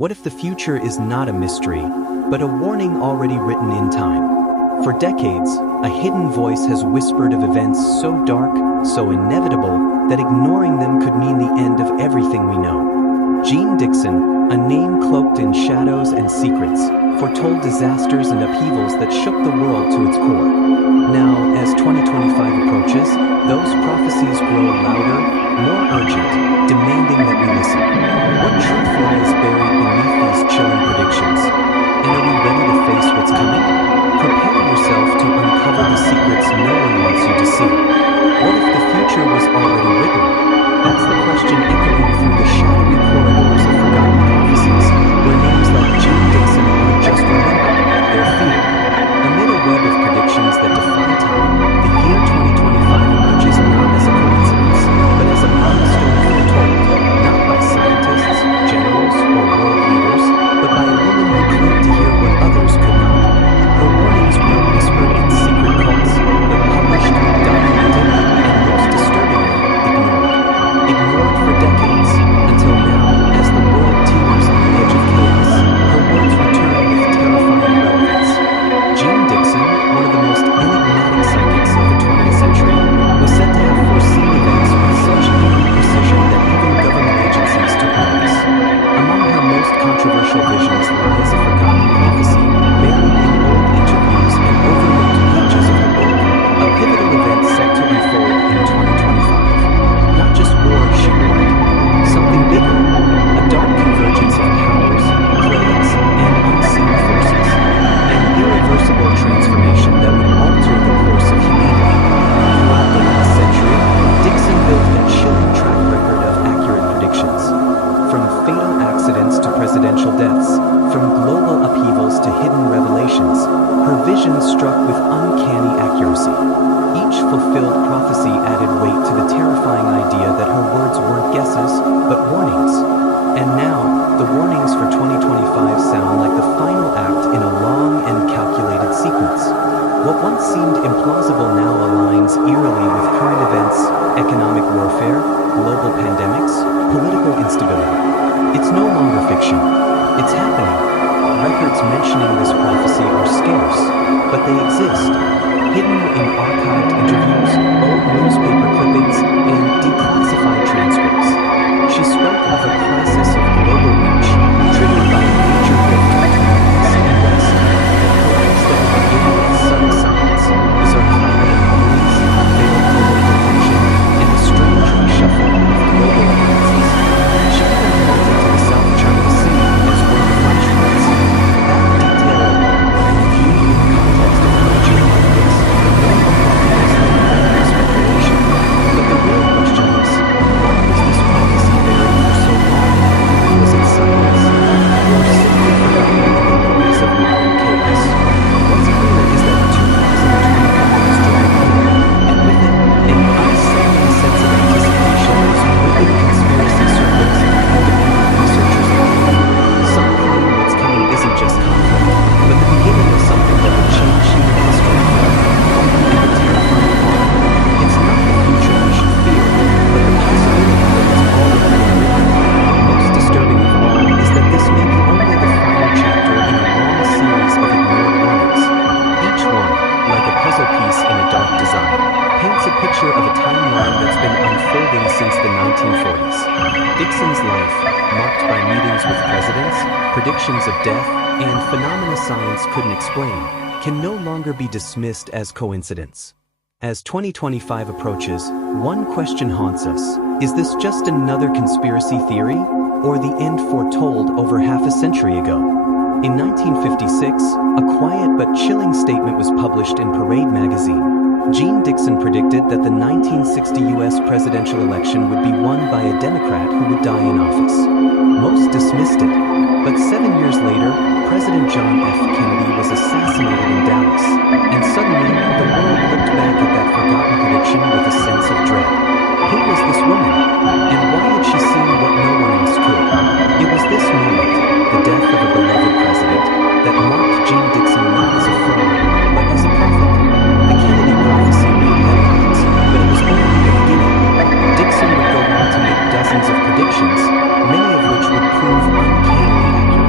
What if the future is not a mystery, but a warning already written in time? For decades, a hidden voice has whispered of events so dark, so inevitable, that ignoring them could mean the end of everything we know. Jeane Dixon, a name cloaked in shadows and secrets, foretold disasters and upheavals that shook the world to its core. Now, as 2025 approaches, those prophecies grow louder, more urgent, demanding that we listen. What truth lies buried beneath these chilling predictions? And are we ready to face what's coming? Prepare yourself to uncover the secrets no one wants you to see. What if the future was already written? That's the question echoing through the shadowy corridors of forgotten prophecies, where names like Jeane Dixon aren't just remembered, they're feared. Amid a web of predictions that defy time, the year 2025 emerges not as a coincidence, but as a milestone foretold, not by scientists, generals, or world leaders, but by a woman who claimed to hear what others could not. Her warnings weren't whispered in secret cults, but published, documented, and most disturbingly, ignored. Ignored for decades, until now, as the world teeters on the edge of chaos, her words return with terrifying relevance. Jeane Dixon, one of the most enigmatic psychics of the 20th century, was said to have foreseen events with such eerie precision that even government agencies took notice. Among her most controversial visions lies a forgotten prophecy, buried in old interviews and overlooked pages of her book, a pivotal event set to unfold in 2025. Not just war, she warned, something bigger, a dark convergence of powers, plagues, and unseen forces, an irreversible transformation that would alter the course of humanity. Throughout the last century, Dixon built a chilling track record of accurate predictions. From fatal accidents to presidential deaths, from global upheavals to hidden revelations, her visions struck with uncanny accuracy. Each fulfilled prophecy added weight to the terrifying idea that her words weren't guesses, but warnings. And now, the warnings for 2025 sound like the final act in a long and calculated sequence. What once seemed implausible now aligns eerily with current events, economic warfare, global pandemics, political instability. It's no longer fiction. It's happening. Records mentioning this prophecy are scarce, but they exist, hidden in archived interviews, old newspaper clippings, and declassified transcripts. She spoke of a crisis of global reach, triggered by a major rift between East and West, a collapse that would begin with sudden silence, bizarre climate anomalies, failed political tension, and a strange reshuffling of global alliances. She even pointed to the South China Sea as one of the flashpoints. That detail alone, viewed in the context of her geopolitics, may have been speculation. But the real question is, why was this prophecy buried for so long? Was it silence, or simply forgotten in the noise of modern chaos? What's clear is that 2025 is drawing near, and with it, an unsettling sense of anticipation is gripping conspiracy circles and independent researchers alike. Some claim what's coming isn't just conflict, but the beginning of something that will change human history forever. And the terrifying part, it's not the future we should fear, but the possibility that it's already been written. Most disturbing of all is that this may be only the final chapter in a long series of ignored warnings. Each one, like a puzzle piece in a dark design, paints a picture of a timeline that's been unfolding since the 1940s. Dixon's life, marked by meetings with presidents, predictions of death, and phenomena science couldn't explain, can no longer be dismissed as coincidence. As 2025 approaches, one question haunts us. Is this just another conspiracy theory, or the end foretold over half a century ago? In 1956, a quiet but chilling statement was published in Parade magazine. Jeane Dixon predicted that the 1960 U.S. presidential election would be won by a Democrat who would die in office. Most dismissed it, but 7 years later, President John F. Kennedy was assassinated in Dallas, and suddenly, the world looked back at that forgotten prediction with a sense of dread. Who was this woman, and why had she seen what no one else could? It was this moment, the death of a beloved president, that marked Jeane Dixon not as a fraud, but as a prophet. The Kennedy prophecy made headlines, but it was only the beginning. Dixon would go on to make dozens of predictions, many of which would prove uncannily accurate.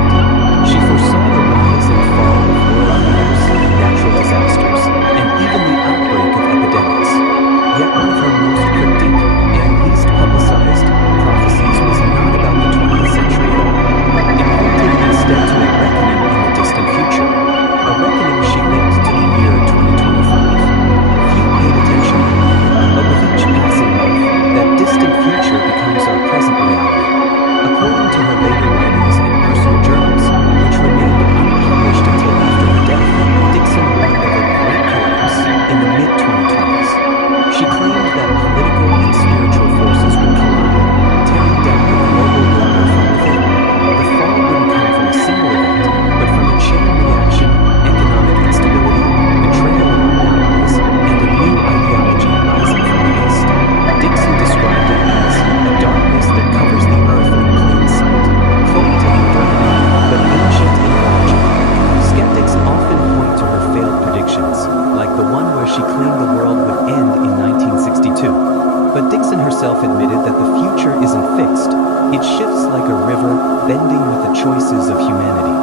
blending with the choices of humanity.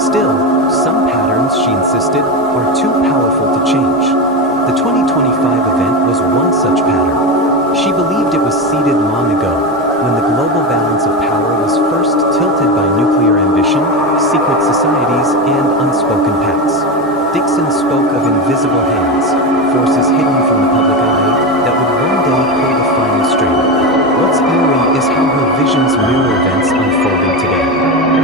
Still, some patterns, she insisted, are too powerful to change. The 2025 event was one such pattern. She believed it was seeded long ago, when the global balance of power was first tilted by nuclear ambition, secret societies, and unspoken pacts. Dixon spoke of invisible hands, forces hidden from the public eye, that would one day pull the final string. What's eerie is how her visions mirror events unfolding today.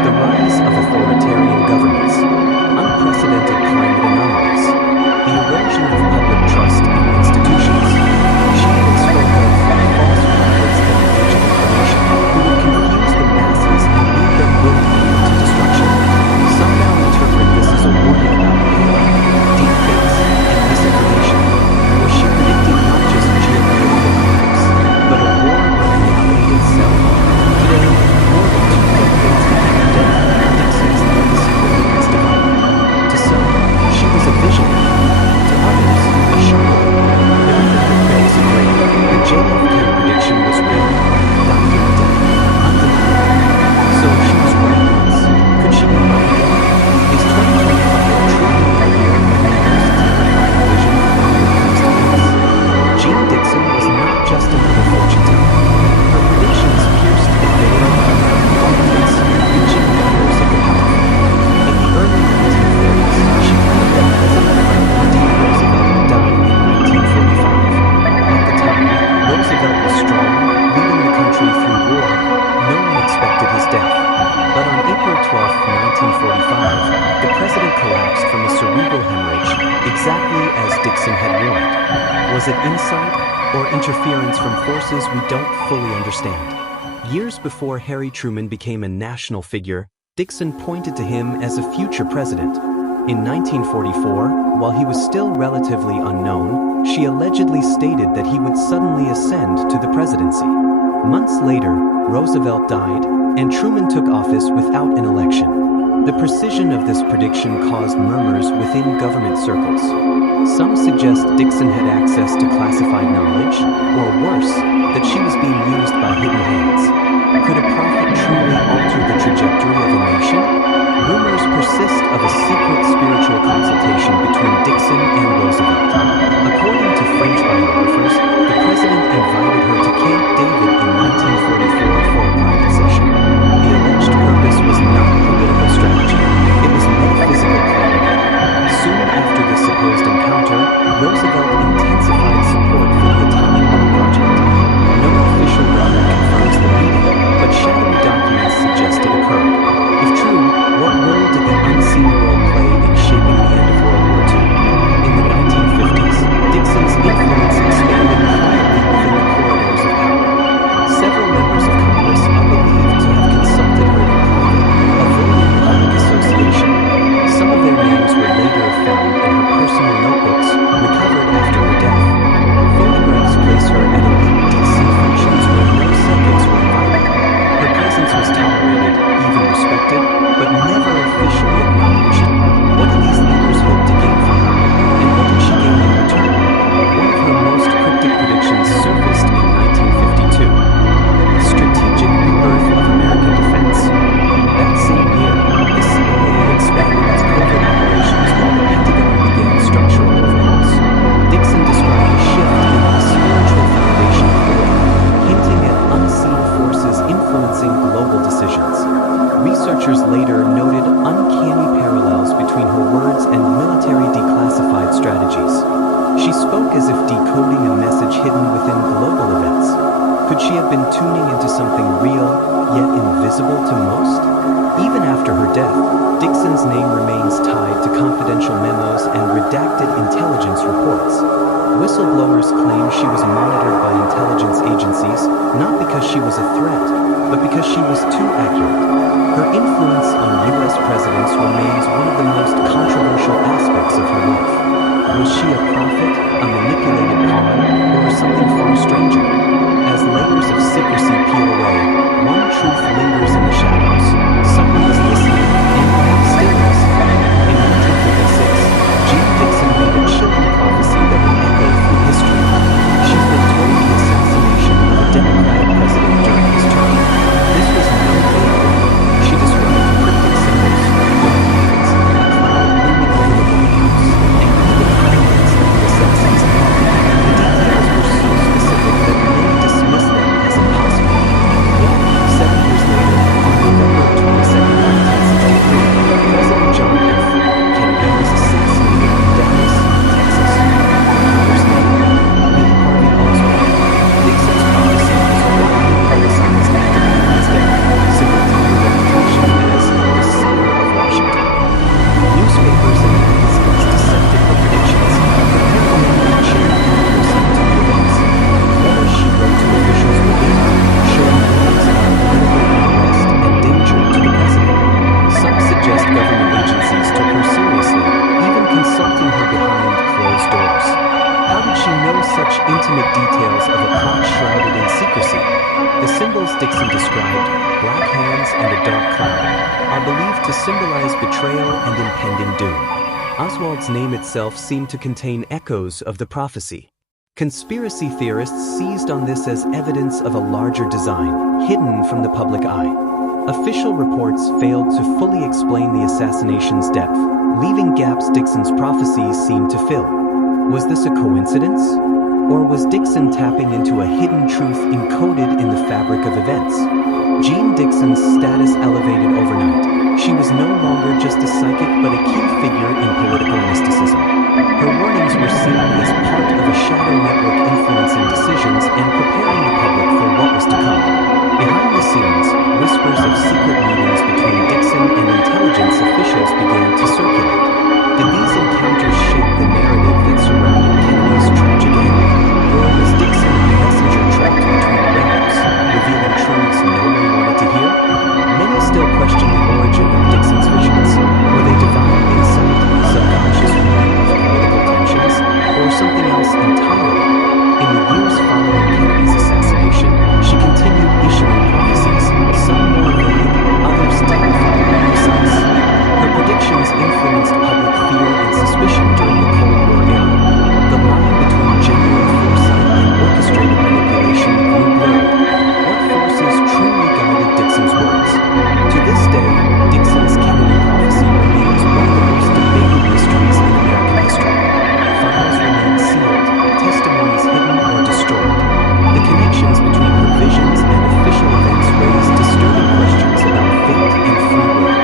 The rise of authoritarian governments, unprecedented climate anomalies, the erosion of public trust in institutions. She even spoke of false prophets in the age of information, who would confuse the masses and lead them willingly into destruction. Some now interpret this as a warning about AI, deepfakes, and misinformation, where she predicted not just geopolitical conflicts, but a war on reality itself. Today, more than 2 decades after her death, Dixon's legacy remains divided. To some, she was a visionary. To others, a charlatan. But even her critics agreed the JFK prediction was real, documented, undeniable. So if she was right once, could she be right again? Is 2025 truly a year when the most terrifying vision finally comes to pass? Jeane Dixon was not just another fortune teller. Her predictions pierced the veil of American politics, reaching the ears of the powerful. In the early 1930s, she claimed that President Franklin Roosevelt would die in 1945. At the time, Roosevelt was strong, leading the country through war. No one expected his death. But on April 12, 1945, the president collapsed from a cerebral hemorrhage, exactly as Dixon had warned. Was it insight or interference from forces we don't fully understand? Years before Harry Truman became a national figure, Dixon pointed to him as a future president. In 1944, while he was still relatively unknown, she allegedly stated that he would suddenly ascend to the presidency. Months later, Roosevelt died, and Truman took office without an election. The precision of this prediction caused murmurs within government circles. Some suggest Dixon had access to classified knowledge, or worse, that she was being used by hidden hands. Could a prophet truly alter the trajectory of a nation? Rumors persist of a secret spiritual consultation between Dixon and Roosevelt. According to French biographers, the president invited her to Camp David in 1944 for a private session. The alleged purpose was not political strategy, it was metaphysical clarity. Soon after this supposed encounter, Roosevelt intensified support for the atomic bomb project. No official record confirms the meeting, but shadowy documents suggest it occurred. If true, what role did the unseen world play in shaping the end of World War II? In the 1950s, Dixon's influence expanded quietly within the corridors of power. Several members of Congress are believed to have consulted her in private, avoiding public association. Some of their names were later found in her personal notebooks, recovered after her death. Photographs place her at elite DC functions where no psychics were invited. Her presence was tolerated, even respected, but never officially acknowledged. What did these leaders hope to gain from her? And what did she gain in return? One of her most cryptic predictions surfaced in 1952. Strategic rebirth of American defense. That same year, the CIA expanded its covert operations while the Pentagon began structural overhauls. Dixon described a shift in the spiritual foundation of war, hinting at unseen forces influencing global decisions. Researchers later noted uncanny parallels between her words and military declassified strategies. She spoke as if decoding a message hidden within global events. Could she have been tuning into something real, yet invisible to most? Even after her death, Dixon's name remains tied to confidential memos and redacted intelligence reports. Whistleblowers claim she was monitored by intelligence agencies, not because she was a threat, but because she was too accurate. Her influence on U.S. presidents remains one of the most controversial aspects of her life. Was she a prophet, a manipulated pawn, or something far stranger? As layers of secrecy peel away, one truth lingers in the shadows. Someone is listening, and perhaps still is. In 1956, Jeane Dixon made a chilling prophecy that would echo through history. She foretold the assassination of a Democratic president during his term. This was no fake. She Dixon described, black hands and a dark cloud, are believed to symbolize betrayal and impending doom. Oswald's name itself seemed to contain echoes of the prophecy. Conspiracy theorists seized on this as evidence of a larger design, hidden from the public eye. Official reports failed to fully explain the assassination's depth, leaving gaps Dixon's prophecies seemed to fill. Was this a coincidence? Or was Dixon tapping into a hidden truth encoded in the fabric of events? Jeane Dixon's status elevated overnight. She was no longer just a psychic but a key figure in political mysticism. Her warnings were seen as part of a shadow network influencing decisions and preparing the public for what was to come. Behind the scenes, whispers of secret meetings between Dixon and intelligence officials began to circulate. Did these encounters shape the narrative that surrounded Kennedy's tragic end? Or was Dixon a messenger trapped between realms, revealing truths no one wanted to hear? Many still question the origin of Dixon's visions. Were they divine insight, subconscious reading of political tensions, or something else entirely? In the years following Kennedy's assassination, she continued issuing prophecies, some more vague, others terrifying and precise. Her predictions influenced public fear and suspicion during the Cold War era. The line between genuine foresight and orchestrated manipulation grew blurred. What forces truly guided Dixon's words? To this day, Dixon's Kennedy prophecy remains one of the most debated mysteries in American history. Files remain sealed, testimonies hidden or destroyed. The connections between her visions and official events raised disturbing questions about fate and free will.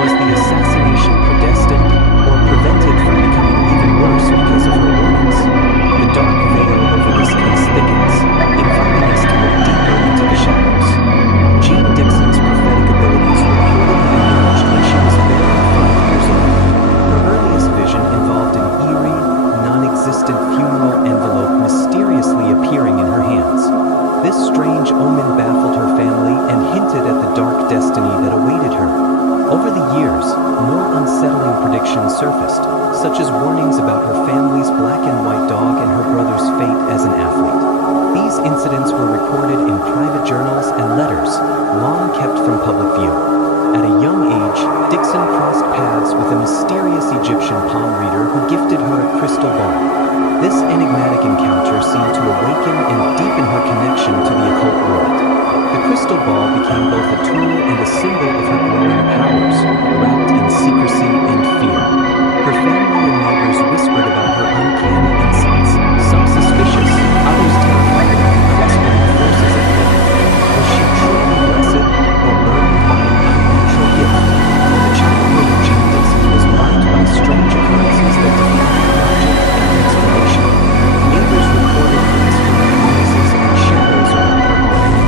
Was the assassination predestined or prevented from becoming even worse because of her warnings? The dark veil over this case thickens, inviting us to look deeper into the shadows. Jeane Dixon's prophetic abilities reportedly emerged when she was barely 5 years old. Her earliest vision involved an eerie, non-existent funeral envelope mysteriously appearing in her hands. This strange omen baffled her family and hinted at the dark destiny that awaited her. Over the years, more unsettling predictions surfaced, such as warnings about her family's black and white dog and her brother's fate as an athlete. These incidents were recorded in private journals and letters, long kept from public view. At a young age, Dixon crossed paths with a mysterious Egyptian palm reader who gifted her a crystal ball. This enigmatic encounter seemed to awaken and deepen her connection to the occult world. The crystal ball became both a tool and a symbol of her growing powers, wrapped in secrecy and fear. Her family and neighbors whispered about her uncanny insights, some suspicious, others terrified of the unexplained forces at play. Was she truly blessed or burdened by an unnatural gift? The childhood of Jeane Dixon was marked by strange occurrences that defied logic and explanation. Neighbors reported unexplained noises and shadows around her home.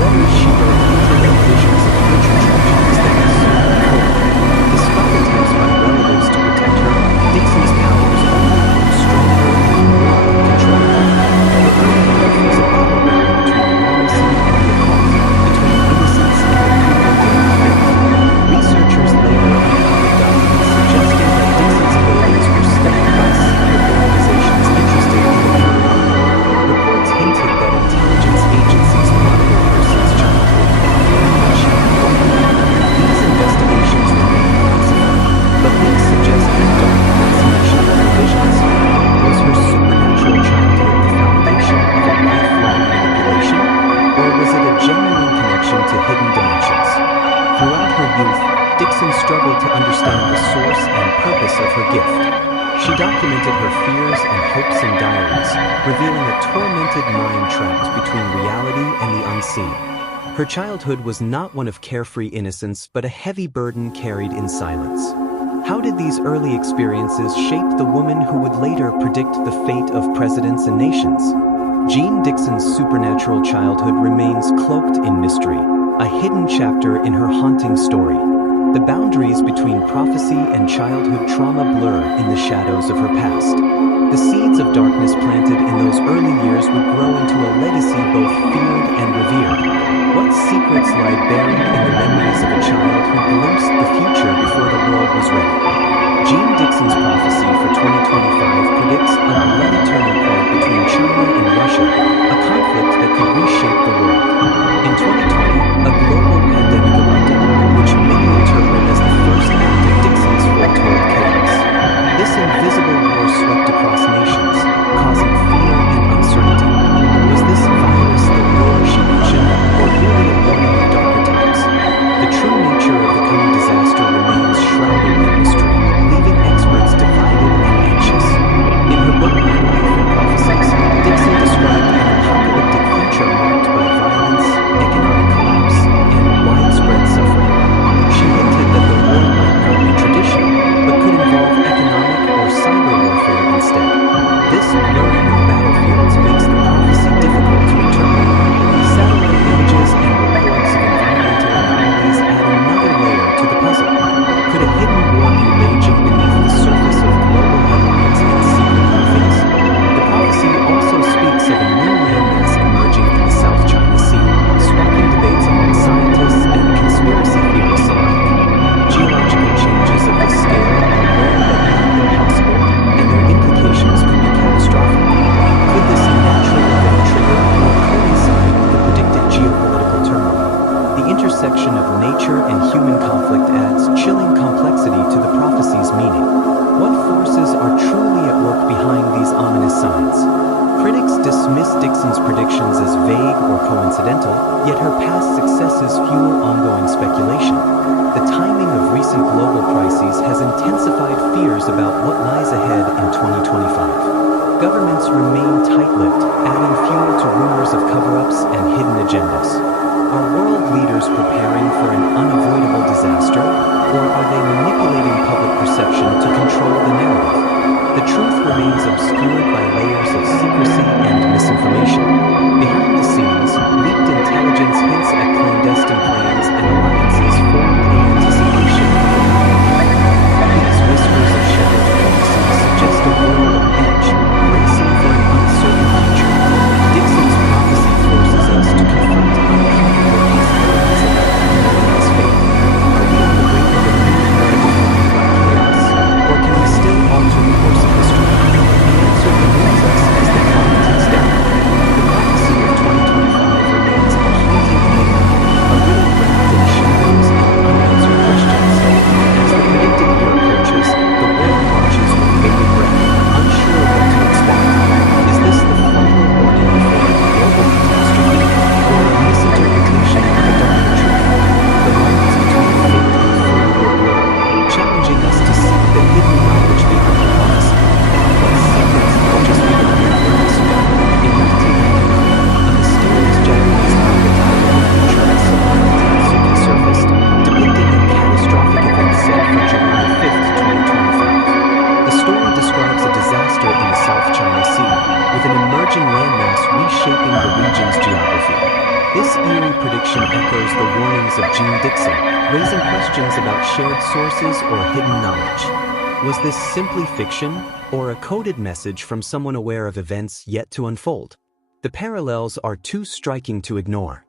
Letters she wrote hinted at visions of future tragedies that would soon unfold. Despite attempts by relatives to protect her, Dixon's powers only grew stronger and more uncontrollable. Her early life was a battleground between normalcy and the occult, between innocence and the preordained fate. Researchers later uncovered documents suggesting that Dixon's abilities were studied by secret organizations interested in the phenomenon. Reports hinted that intelligence agencies monitored her since childhood, fearing that she would go mad. These investigations remain classified, but links suggest a dark fascination with her visions. Was her supernatural childhood the foundation of a lifelong manipulation, or was it a genuine connection to hidden dimensions? Throughout her youth, Dixon struggled to understand the source and purpose of her gift. She documented her fears and hopes in diaries, revealing a tormented mind trapped between reality and the unseen. Her childhood was not one of carefree innocence, but a heavy burden carried in silence. How did these early experiences shape the woman who would later predict the fate of presidents and nations? Jeane Dixon's supernatural childhood remains cloaked in mystery, a hidden chapter in her haunting story. The boundaries between prophecy and childhood trauma blur in the shadows of her past. The seeds of darkness planted in those early years would grow into a legacy both feared and revered. What secrets lie buried in the memories of a child who glimpsed the future before the world was ready? Jeane Dixon's prophecy for 2025 predicts a bloody turning point between China and Russia, a conflict that could reshape the world. In 2020, a global pandemic erupted, which many interpret as the first act of Dixon's foretold chaos. This invisible war swept across nations, causing fear and uncertainty. Was this virus the war she mentioned, or merely a warning of darker times? The true nature of the coming disaster remains shrouded in mystery, leaving experts divided and anxious. In her book My Life and Prophecies, Dixon described an apocalyptic future marked by violence, economic collapse, and widespread suffering. She hinted that the war might not be traditional, but could involve economic or cyber warfare instead. This blurring of battlefields makes the prophecy difficult to interpret. Satellite images and reports of environmental anomalies add another layer to the puzzle. Could a hidden war be raging beneath the surface of global headlines and secret briefings? The prophecy also speaks of a new landmass emerging in the South China Sea, sparking debates among scientists and conspiracy theorists alike. Geological changes of this scale are rare but not impossible, and their implications could be catastrophic. Could this natural event trigger or coincide with the predicted geopolitical turmoil? The intersection of nature and human conflict adds chilling complexity to the prophecy's meaning. What forces are truly at work behind these ominous signs? Critics dismiss Dixon's predictions as vague or coincidental, yet her past successes fuel ongoing speculation. The timing of recent global crises has intensified fears about what lies ahead in 2025. Governments remain tight-lipped, adding fuel to rumors of cover-ups and hidden agendas. Are world leaders preparing for an unavoidable disaster, or are they manipulating public perception to control the narrative? The truth remains obscured by layers of secrecy and misinformation. Behind the scenes, leaked intelligence hints at clandestine plans and alliances formed in anticipation of the coming. These whispers of shadow diplomacy suggest a world of edge, bracing for an uncertain future. Dixon's prophecy forces us to confront uncomfortable possibilities about humanity's fate. Are we on the brink of a new era defined by chaos, or can we still alter the course of history? The answer eludes us as the clock ticks down. The prophecy of 2025 remains a haunting enigma, a riddle wrapped in shadows and unanswered questions. As the predicted year approaches, the world watches with bated breath, unsure of what to expect. Is this the final warning before a global catastrophe, or a misinterpretation of a darker truth? The lines between fate and free will blur, challenging us to seek the hidden knowledge behind the prophecy. What secrets have just begun to emerge? In 1999, a mysterious Japanese manga title of future submarine Tatsuki surfaced, depicting a catastrophic event set for July 5th, 2025. The story describes a disaster in the South China Sea, with an emerging landmass reshaping the region's geography. This eerie prediction echoes the warnings of Jeane Dixon, raising questions about shared sources or hidden knowledge. Was this simply fiction, or a coded message from someone aware of events yet to unfold? The parallels are too striking to ignore.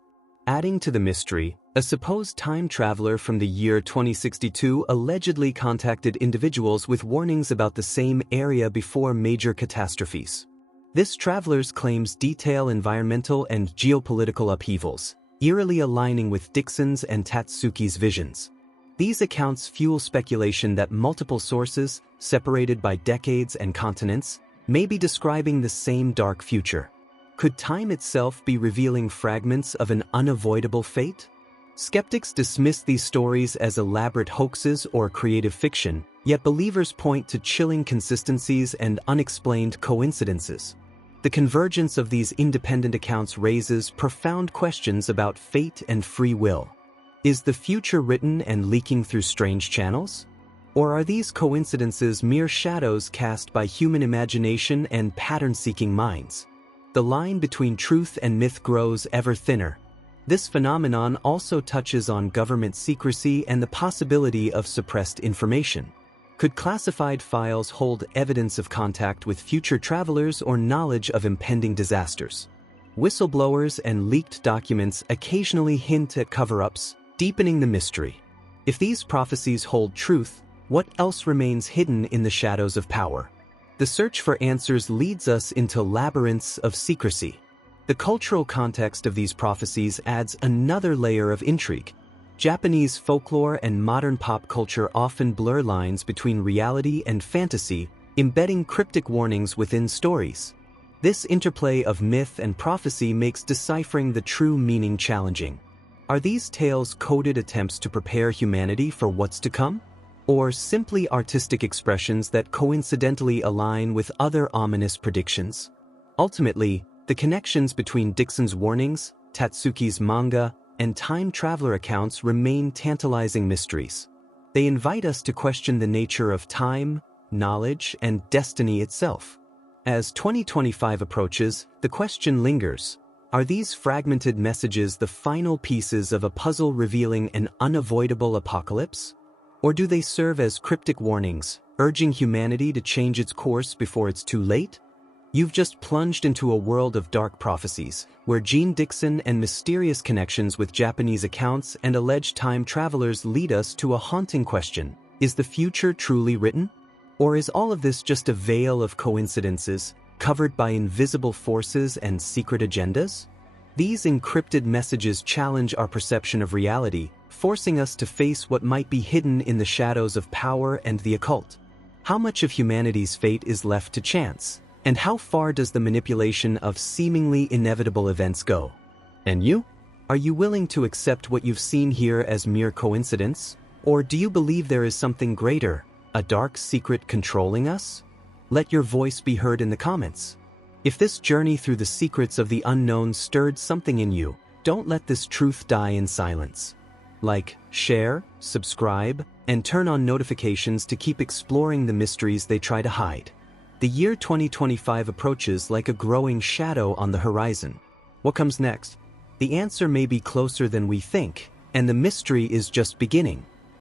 Adding to the mystery, a supposed time traveler from the year 2062 allegedly contacted individuals with warnings about the same area before major catastrophes. This traveler's claims detail environmental and geopolitical upheavals, eerily aligning with Dixon's and Tatsuki's visions. These accounts fuel speculation that multiple sources, separated by decades and continents, may be describing the same dark future. Could time itself be revealing fragments of an unavoidable fate? Skeptics dismiss these stories as elaborate hoaxes or creative fiction, yet believers point to chilling consistencies and unexplained coincidences. The convergence of these independent accounts raises profound questions about fate and free will. Is the future written and leaking through strange channels? Or are these coincidences mere shadows cast by human imagination and pattern-seeking minds? The line between truth and myth grows ever thinner. This phenomenon also touches on government secrecy and the possibility of suppressed information. Could classified files hold evidence of contact with future travelers or knowledge of impending disasters? Whistleblowers and leaked documents occasionally hint at cover-ups, deepening the mystery. If these prophecies hold truth, what else remains hidden in the shadows of power? The search for answers leads us into labyrinths of secrecy. The cultural context of these prophecies adds another layer of intrigue. Japanese folklore and modern pop culture often blur lines between reality and fantasy, embedding cryptic warnings within stories. This interplay of myth and prophecy makes deciphering the true meaning challenging. Are these tales coded attempts to prepare humanity for what's to come? Or simply artistic expressions that coincidentally align with other ominous predictions? Ultimately, the connections between Dixon's warnings, Tatsuki's manga, and time traveler accounts remain tantalizing mysteries. They invite us to question the nature of time, knowledge, and destiny itself. As 2025 approaches, the question lingers: are these fragmented messages the final pieces of a puzzle revealing an unavoidable apocalypse? Or do they serve as cryptic warnings, urging humanity to change its course before it's too late? You've just plunged into a world of dark prophecies, where Jeane Dixon and mysterious connections with Japanese accounts and alleged time travelers lead us to a haunting question: is the future truly written? Or is all of this just a veil of coincidences, covered by invisible forces and secret agendas? These encrypted messages challenge our perception of reality, forcing us to face what might be hidden in the shadows of power and the occult. How much of humanity's fate is left to chance? And how far does the manipulation of seemingly inevitable events go? And you? Are you willing to accept what you've seen here as mere coincidence? Or do you believe there is something greater, a dark secret controlling us? Let your voice be heard in the comments. If this journey through the secrets of the unknown stirred something in you, don't let this truth die in silence. Like, share, subscribe, and turn on notifications to keep exploring the mysteries they try to hide. The year 2025 approaches like a growing shadow on the horizon. What comes next? The answer may be closer than we think, and the mystery is just beginning.